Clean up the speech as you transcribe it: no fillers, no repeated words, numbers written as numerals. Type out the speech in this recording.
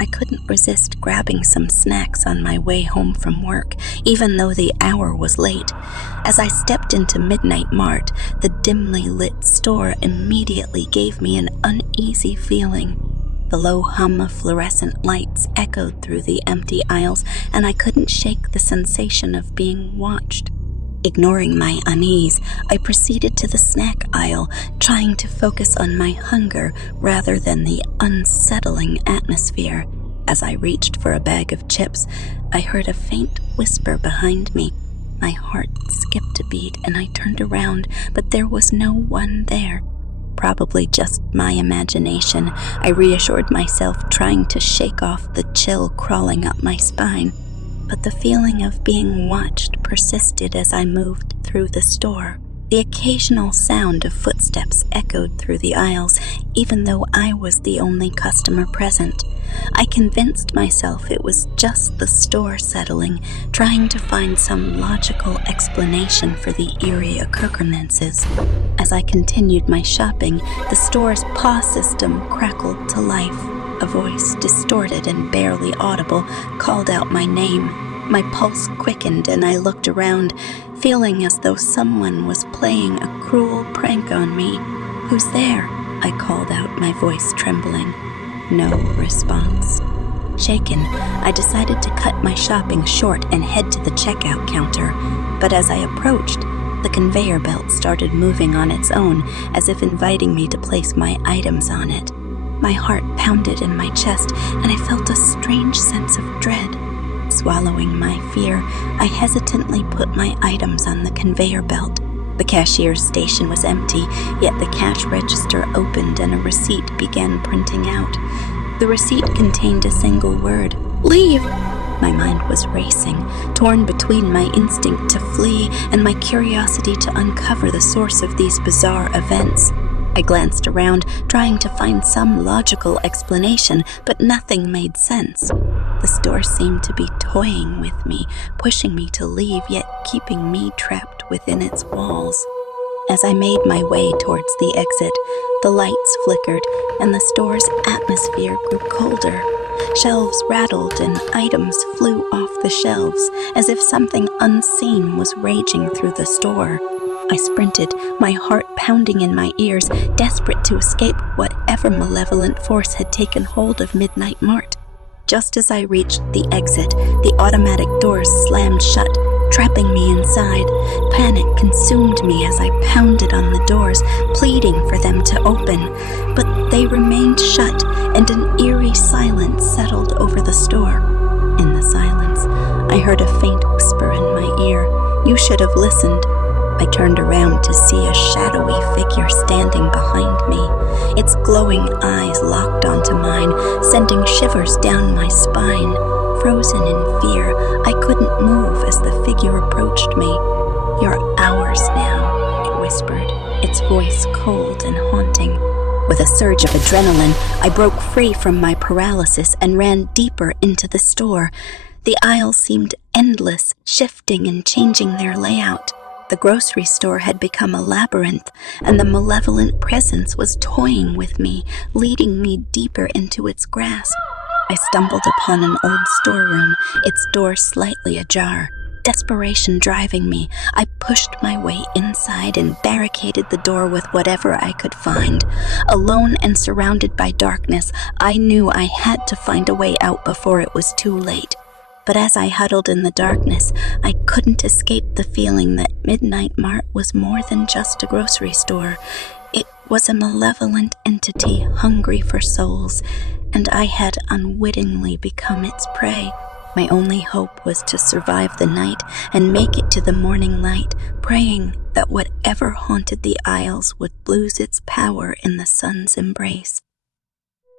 I couldn't resist grabbing some snacks on my way home from work, even though the hour was late. As I stepped into Midnight Mart, the dimly lit store immediately gave me an uneasy feeling. The low hum of fluorescent lights echoed through the empty aisles, and I couldn't shake the sensation of being watched. Ignoring my unease, I proceeded to the snack aisle, trying to focus on my hunger rather than the unsettling atmosphere. As I reached for a bag of chips, I heard a faint whisper behind me. My heart skipped a beat and I turned around, but there was no one there. Probably just my imagination, I reassured myself, trying to shake off the chill crawling up my spine. But the feeling of being watched persisted as I moved through the store. The occasional sound of footsteps echoed through the aisles, even though I was the only customer present. I convinced myself it was just the store settling, trying to find some logical explanation for the eerie occurrences. As I continued my shopping, the store's PAW system crackled to life. A voice, distorted and barely audible, called out my name. My pulse quickened and I looked around, feeling as though someone was playing a cruel prank on me. "Who's there?" I called out, my voice trembling. No response. Shaken, I decided to cut my shopping short and head to the checkout counter. But as I approached, the conveyor belt started moving on its own, as if inviting me to place my items on it. My heart pounded in my chest, and I felt a strange sense of dread. Swallowing my fear, I hesitantly put my items on the conveyor belt. The cashier's station was empty, yet the cash register opened and a receipt began printing out. The receipt contained a single word: "Leave!" My mind was racing, torn between my instinct to flee and my curiosity to uncover the source of these bizarre events. I glanced around, trying to find some logical explanation, but nothing made sense. The store seemed to be toying with me, pushing me to leave, yet keeping me trapped within its walls. As I made my way towards the exit, the lights flickered and the store's atmosphere grew colder. Shelves rattled and items flew off the shelves, as if something unseen was raging through the store. I sprinted, my heart pounding in my ears, desperate to escape whatever malevolent force had taken hold of Midnight Mart. Just as I reached the exit, the automatic doors slammed shut, trapping me inside. Panic consumed me as I pounded on the doors, pleading for them to open. But they remained shut, and an eerie silence settled over the store. In the silence, I heard a faint whisper in my ear. "You should have listened." I turned around to see a shadowy figure standing behind me. Its glowing eyes locked onto mine, sending shivers down my spine. Frozen in fear, I couldn't move as the figure approached me. "You're ours now," it whispered, its voice cold and haunting. With a surge of adrenaline, I broke free from my paralysis and ran deeper into the store. The aisles seemed endless, shifting and changing their layout. The grocery store had become a labyrinth, and the malevolent presence was toying with me, leading me deeper into its grasp. I stumbled upon an old storeroom, its door slightly ajar. Desperation driving me, I pushed my way inside and barricaded the door with whatever I could find. Alone and surrounded by darkness, I knew I had to find a way out before it was too late. But as I huddled in the darkness, I couldn't escape the feeling that Midnight Mart was more than just a grocery store. It was a malevolent entity hungry for souls, and I had unwittingly become its prey. My only hope was to survive the night and make it to the morning light, praying that whatever haunted the aisles would lose its power in the sun's embrace.